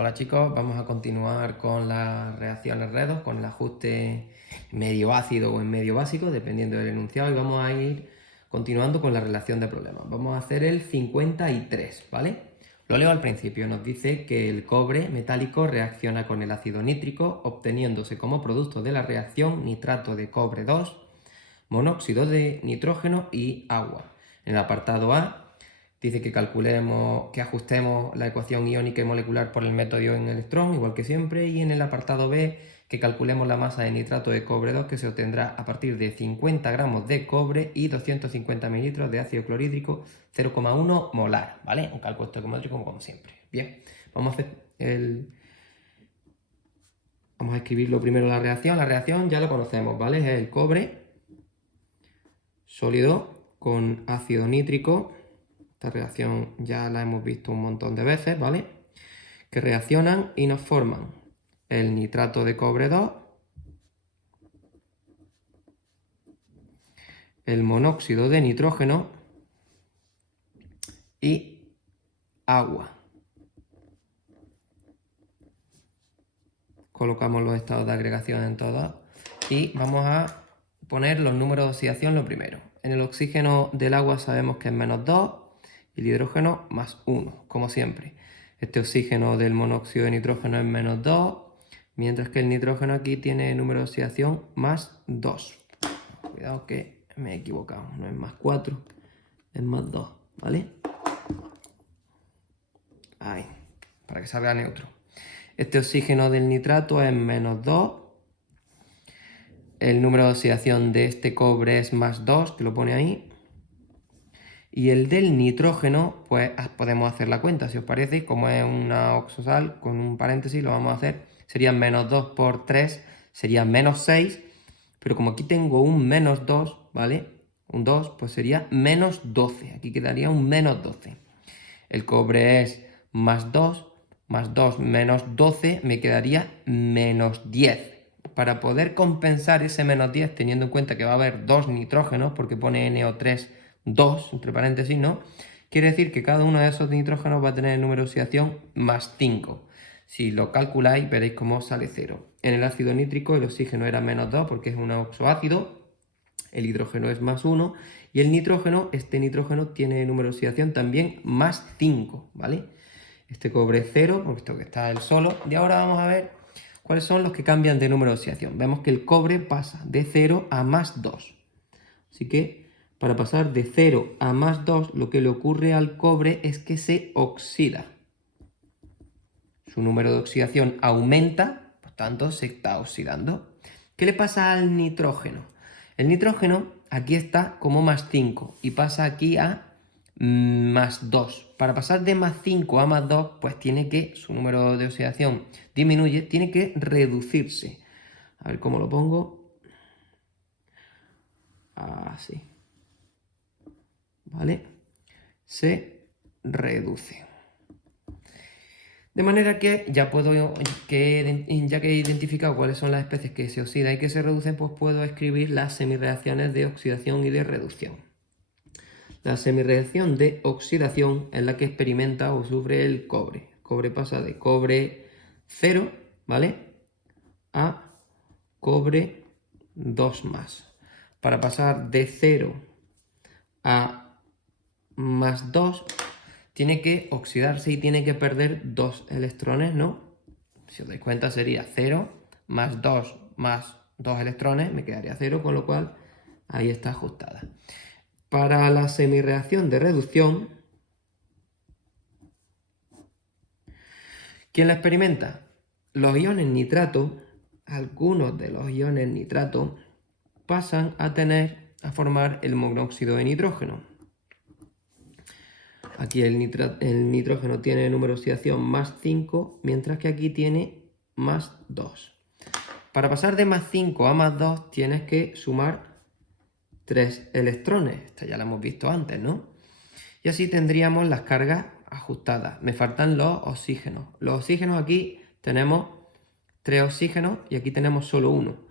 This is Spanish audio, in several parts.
Hola chicos, vamos a continuar con las reacciones redox, con el ajuste medio ácido o en medio básico, dependiendo del enunciado, y vamos a ir continuando con la relación de problemas. Vamos a hacer el 53, ¿vale? Lo leo al principio, nos dice que el cobre metálico reacciona con el ácido nítrico, obteniéndose como producto de la reacción nitrato de cobre 2, monóxido de nitrógeno y agua. En el apartado A dice que calculemos, que ajustemos la ecuación iónica y molecular por el método ion-electrón, igual que siempre, y en el apartado B que calculemos la masa de nitrato de cobre 2 que se obtendrá a partir de 50 gramos de cobre y 250 mililitros de ácido clorhídrico 0,1 molar, ¿vale? Un cálculo estequiométrico como siempre. Bien, vamos a Vamos a escribirlo primero la reacción ya lo conocemos, ¿vale? Es el cobre sólido con ácido nítrico. Esta reacción ya la hemos visto un montón de veces, ¿vale? Que reaccionan y nos forman el nitrato de cobre 2, el monóxido de nitrógeno y agua. Colocamos los estados de agregación en todos y vamos a poner los números de oxidación lo primero. En el oxígeno del agua sabemos que es -2 y el hidrógeno +1, como siempre. Este oxígeno del monóxido de nitrógeno es -2, mientras que el nitrógeno aquí tiene número de oxidación +2. Cuidado que me he equivocado, no es +4, es +2, ¿vale? Ahí, para que salga neutro. Este oxígeno del nitrato es -2. El número de oxidación de este cobre es +2, que lo pone ahí. Y el del nitrógeno, pues podemos hacer la cuenta, si os parece. Como es una oxosal, con un paréntesis lo vamos a hacer. Serían -2 por 3, sería -6. Pero como aquí tengo un -2, ¿vale? Un 2, pues sería -12. Aquí quedaría un -12. El cobre es +2, +2 -12, me quedaría -10. Para poder compensar ese -10, teniendo en cuenta que va a haber dos nitrógenos, porque pone NO3 2, entre paréntesis, ¿no? Quiere decir que cada uno de esos nitrógenos va a tener el número de oxidación +5. Si lo calculáis, veréis cómo sale 0. En el ácido nítrico el oxígeno era -2 porque es un oxoácido, el hidrógeno es +1 y el nitrógeno, este nitrógeno tiene número de oxidación también +5, ¿vale? Este cobre es 0, puesto que está el solo. Y ahora vamos a ver cuáles son los que cambian de número de oxidación. Vemos que el cobre pasa de 0 a +2. Así que para pasar de 0 a +2, lo que le ocurre al cobre es que se oxida. Su número de oxidación aumenta, por tanto se está oxidando. ¿Qué le pasa al nitrógeno? El nitrógeno aquí está como +5 y pasa aquí a +2. Para pasar de +5 a +2, pues tiene que, su número de oxidación disminuye, tiene que reducirse. A ver cómo lo pongo. Así. ¿Vale? Se reduce. De manera que ya ya que he identificado cuáles son las especies que se oxidan y que se reducen, pues puedo escribir las semireacciones de oxidación y de reducción. La semireacción de oxidación es la que experimenta o sufre el cobre. El cobre pasa de cobre 0, ¿vale? A cobre 2 más. Para pasar de 0 a +2, tiene que oxidarse y tiene que perder 2 electrones, ¿no? Si os dais cuenta sería 0 más 2 más 2 electrones, me quedaría 0, con lo cual ahí está ajustada. Para la semireacción de reducción, ¿quién la experimenta? Los iones nitrato, algunos de los iones nitrato, pasan a formar el monóxido de nitrógeno. Aquí el nitrógeno tiene número de oxidación +5, mientras que aquí tiene +2. Para pasar de +5 a +2 tienes que sumar 3 electrones. Esta ya la hemos visto antes, ¿no? Y así tendríamos las cargas ajustadas. Me faltan los oxígenos. Los oxígenos aquí tenemos 3 oxígenos y aquí tenemos solo uno.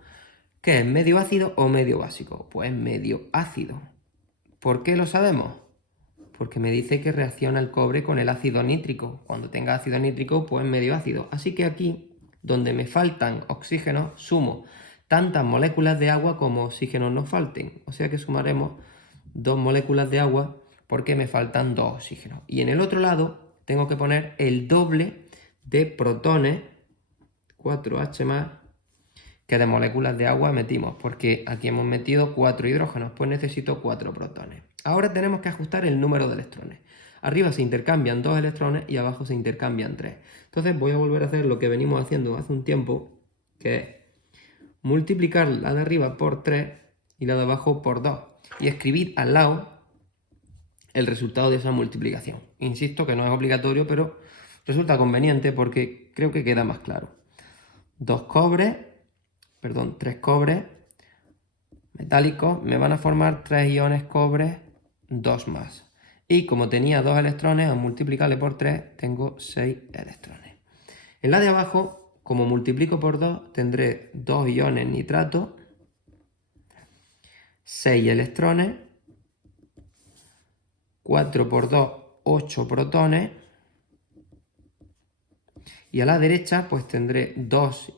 ¿Qué es? ¿Medio ácido o medio básico? Pues medio ácido. ¿Por qué lo sabemos? porque me dice que reacciona el cobre con el ácido nítrico. Cuando tenga ácido nítrico, pues medio ácido. Así que aquí, donde me faltan oxígenos, sumo tantas moléculas de agua como oxígenos nos falten. O sea que sumaremos 2 moléculas de agua porque me faltan 2 oxígenos. Y en el otro lado tengo que poner el doble de protones, 4H+, que de moléculas de agua metimos, porque aquí hemos metido 4 hidrógenos, pues necesito 4 protones. Ahora tenemos que ajustar el número de electrones. Arriba se intercambian 2 electrones y abajo se intercambian 3. Entonces voy a volver a hacer lo que venimos haciendo hace un tiempo, que es multiplicar la de arriba por 3 y la de abajo por 2. Y escribir al lado el resultado de esa multiplicación. Insisto que no es obligatorio, pero resulta conveniente porque creo que queda más claro. 3 cobres metálicos me van a formar 3 iones cobre 2 más. Y como tenía 2 electrones, al multiplicarle por 3 tengo 6 electrones. En la de abajo, como multiplico por 2, tendré 2 iones nitrato, 6 electrones, 4 por 2, 8 protones. Y a la derecha, pues tendré 2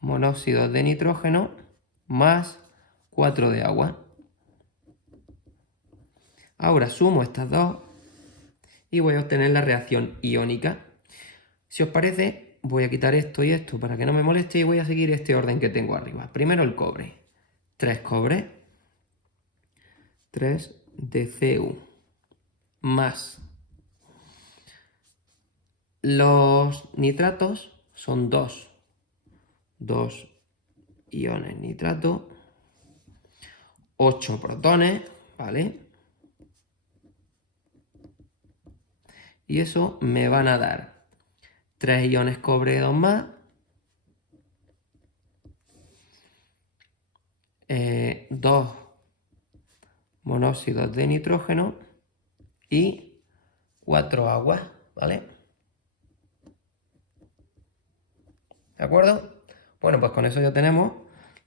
monóxidos de nitrógeno más 4 de agua. Ahora sumo estas dos y voy a obtener la reacción iónica. Si os parece, voy a quitar esto y esto para que no me moleste y voy a seguir este orden que tengo arriba. Primero el cobre. 3 cobre, 3 de Cu, más. Los nitratos son 2 iones nitrato, 8 protones, ¿vale? Y eso me van a dar 3 iones cobre 2 más, 2 monóxidos de nitrógeno y 4 aguas, ¿vale? ¿De acuerdo? Bueno, pues con eso ya tenemos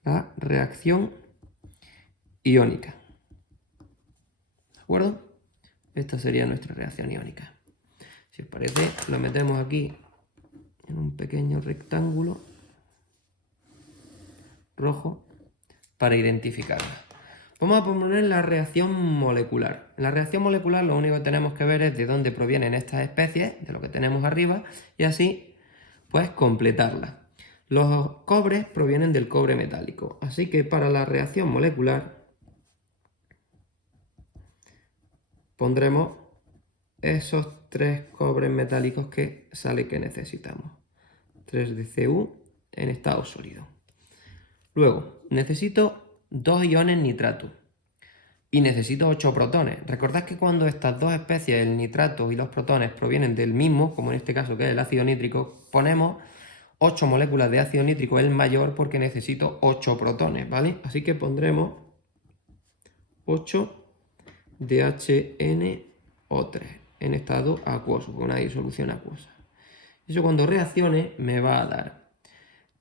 la reacción iónica. ¿De acuerdo? Esta sería nuestra reacción iónica. Si os parece, lo metemos aquí en un pequeño rectángulo rojo para identificarla. Vamos a poner la reacción molecular. En la reacción molecular lo único que tenemos que ver es de dónde provienen estas especies, de lo que tenemos arriba, y así pues completarla. Los cobres provienen del cobre metálico, así que para la reacción molecular pondremos esos 3 cobres metálicos que sale que necesitamos. 3 de Cu en estado sólido. Luego, necesito 2 iones nitrato y necesito 8 protones. Recordad que cuando estas dos especies, el nitrato y los protones, provienen del mismo, como en este caso que es el ácido nítrico, ponemos 8 moléculas de ácido nítrico, el mayor, porque necesito 8 protones, ¿vale? Así que pondremos 8 de HNO3 en estado acuoso, con una disolución acuosa. Eso cuando reaccione me va a dar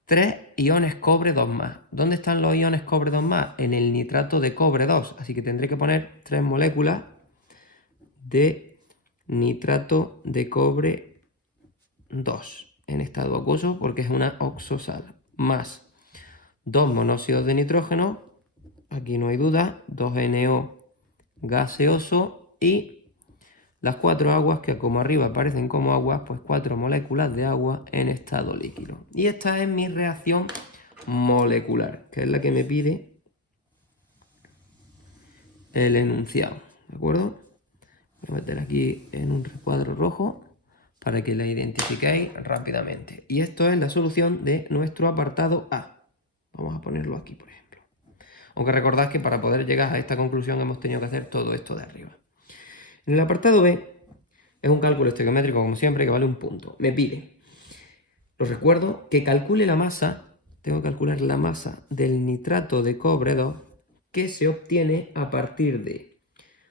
3 iones cobre 2 más. ¿Dónde están los iones cobre 2 más? En el nitrato de cobre 2. Así que tendré que poner 3 moléculas de nitrato de cobre 2 en estado acuoso porque es una oxosal. Más 2 monóxidos de nitrógeno, aquí no hay duda, 2NO gaseoso y las 4 aguas que como arriba aparecen como aguas, pues 4 moléculas de agua en estado líquido. Y esta es mi reacción molecular, que es la que me pide el enunciado, ¿de acuerdo? Voy a meter aquí en un recuadro rojo para que la identifiquéis rápidamente. Y esto es la solución de nuestro apartado A. Vamos a ponerlo aquí, por ejemplo. Aunque recordad que para poder llegar a esta conclusión hemos tenido que hacer todo esto de arriba. En el apartado B es un cálculo estequiométrico, como siempre, que vale un punto. Me pide, os recuerdo, que calcule la masa, tengo que calcular la masa del nitrato de cobre 2 que se obtiene a partir de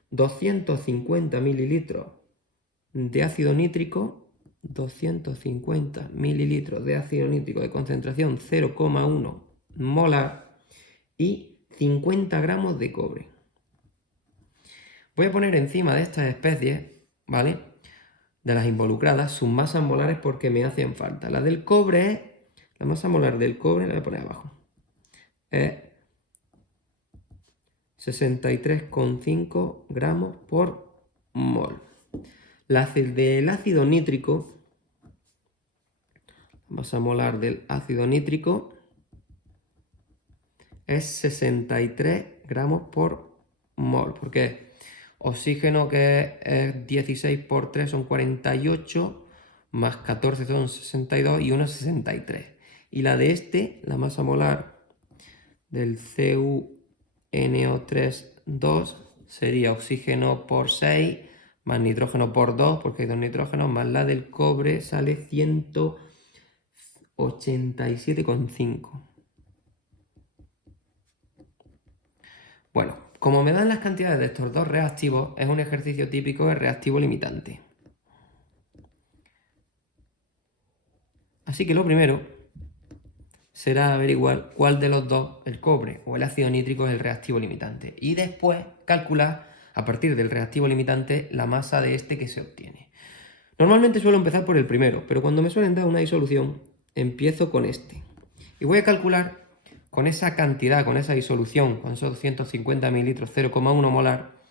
250 mililitros de ácido nítrico, 250 mililitros de ácido nítrico de concentración 0,1 molar y 50 gramos de cobre. Voy a poner encima de estas especies, ¿vale?, de las involucradas, sus masas molares porque me hacen falta. La del cobre es, la masa molar del cobre, la voy a poner abajo, es 63,5 gramos por mol. La del ácido nítrico, la masa molar del ácido nítrico es 63 gramos por mol, porque oxígeno, que es 16 por 3 son 48, más 14 son 62 y 1 es 63. Y la de este, la masa molar del CuNO3 sería oxígeno por 6 más nitrógeno por 2, porque hay 2 nitrógenos, más la del cobre sale 187,5. Bueno, como me dan las cantidades de estos dos reactivos, es un ejercicio típico de reactivo limitante. Así que lo primero será averiguar cuál de los dos, el cobre o el ácido nítrico, es el reactivo limitante. Y después calcular, a partir del reactivo limitante, la masa de este que se obtiene. Normalmente suelo empezar por el primero, pero cuando me suelen dar una disolución, empiezo con este. Y voy a calcular con esa cantidad, con esa disolución, con esos 250 mililitros, 0,1 molar,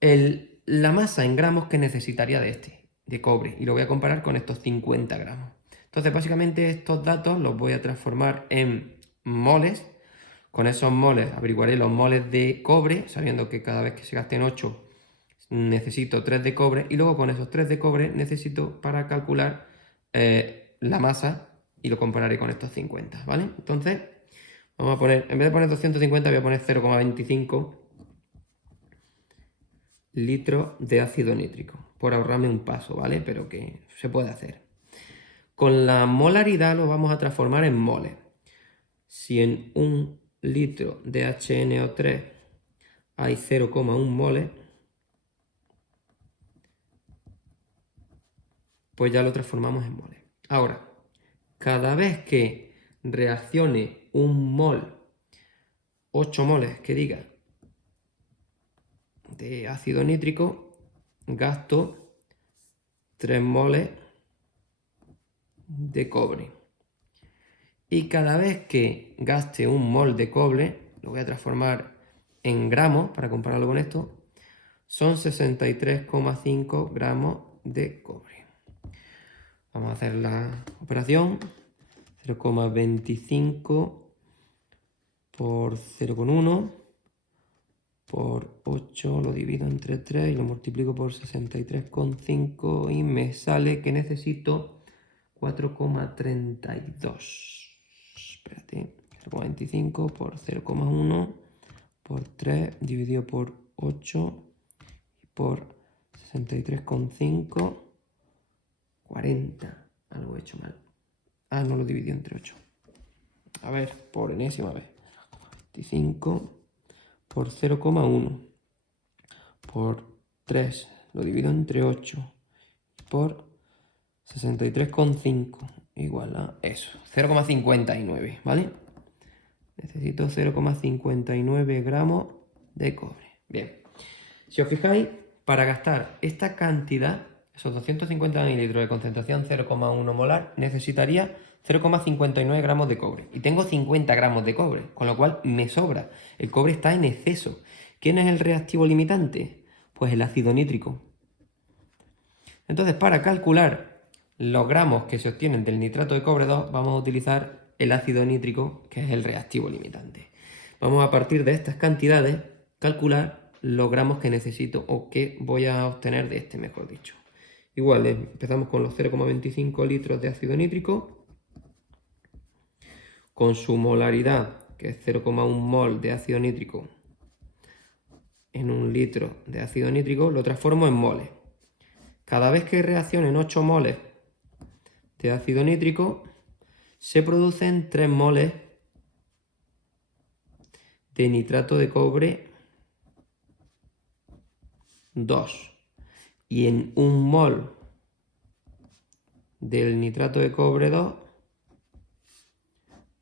la masa en gramos que necesitaría de este, de cobre. Y lo voy a comparar con estos 50 gramos. Entonces, básicamente estos datos los voy a transformar en moles. Con esos moles averiguaré los moles de cobre, sabiendo que cada vez que se gasten 8 necesito 3 de cobre, y luego con esos 3 de cobre necesito para calcular la masa, y lo compararé con estos 50, ¿vale? Entonces, vamos a poner, en vez de poner 250, voy a poner 0,25 litros de ácido nítrico, por ahorrarme un paso, ¿vale? Pero que se puede hacer. Con la molaridad lo vamos a transformar en moles. Si en 1 litro de HNO3 hay 0,1 moles, pues ya lo transformamos en moles. Ahora, cada vez que reaccione un mol, 8 moles que diga, de ácido nítrico, gasto 3 moles de cobre. Y cada vez que gaste un mol de cobre, lo voy a transformar en gramos para compararlo con esto, son 63,5 gramos de cobre. Vamos a hacer la operación. 0,25 por 0,1 por 8 lo divido entre 3 y lo multiplico por 63,5 y me sale que necesito 4,32. Espérate, 0,25 por 0,1 por 3 dividido por 8 y por 63,5, 40. Algo he hecho mal. Ah, no lo dividió entre 8. A ver, por enésima vez. 25 por 0,1 por 3 lo divido entre 8 por 63,5 igual a eso, 0,59, ¿vale? Necesito 0,59 gramos de cobre. Bien, si os fijáis, para gastar esta cantidad, esos 250 mililitros de concentración 0,1 molar, necesitaría 0,59 gramos de cobre. Y tengo 50 gramos de cobre, con lo cual me sobra. El cobre está en exceso. ¿Quién es el reactivo limitante? Pues el ácido nítrico. Entonces, para calcular los gramos que se obtienen del nitrato de cobre 2, vamos a utilizar el ácido nítrico, que es el reactivo limitante. Vamos a partir de estas cantidades calcular los gramos que necesito o que voy a obtener de este, mejor dicho. Igual, empezamos con los 0,25 litros de ácido nítrico, con su molaridad, que es 0,1 mol de ácido nítrico en 1 litro de ácido nítrico, lo transformo en moles. Cada vez que reaccionen 8 moles de ácido nítrico, se producen 3 moles de nitrato de cobre 2. Y en 1 mol del nitrato de cobre 2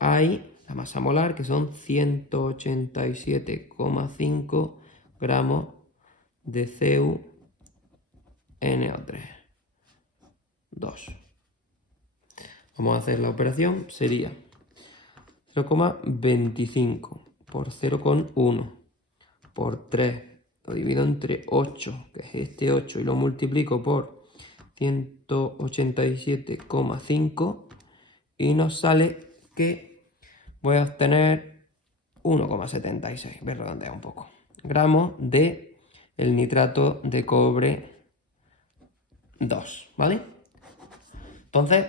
hay la masa molar, que son 187,5 gramos de CuNO3. 2. Vamos a hacer la operación, sería 0,25 por 0,1 por 3, lo divido entre 8, que es este 8, y lo multiplico por 187,5 y nos sale que voy a obtener 1,76, voy a redondear un poco, gramos de el nitrato de cobre 2, ¿vale? Entonces,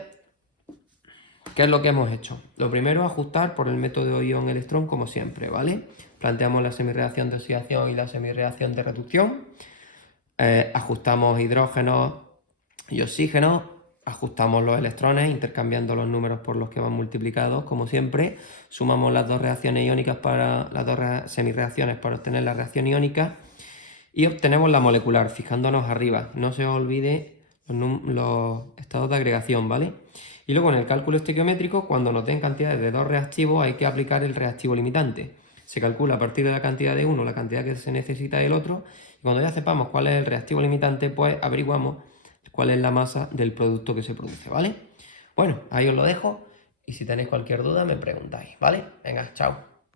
¿qué es lo que hemos hecho? Lo primero, ajustar por el método ion-electrón como siempre, ¿vale? Planteamos la semirreacción de oxidación y la semirreacción de reducción. Ajustamos hidrógenos y oxígenos. Ajustamos los electrones intercambiando los números por los que van multiplicados, como siempre. Sumamos las dos reacciones iónicas para las dos semirreacciones para obtener la reacción iónica. Y obtenemos la molecular, fijándonos arriba. No se os olvide los estados de agregación, ¿vale? Y luego en el cálculo estequiométrico, cuando nos den cantidades de dos reactivos, hay que aplicar el reactivo limitante. Se calcula a partir de la cantidad de uno, la cantidad que se necesita del otro. Y cuando ya sepamos cuál es el reactivo limitante, pues averiguamos cuál es la masa del producto que se produce, ¿vale? Bueno, ahí os lo dejo. Y si tenéis cualquier duda, me preguntáis, ¿vale? Venga, chao.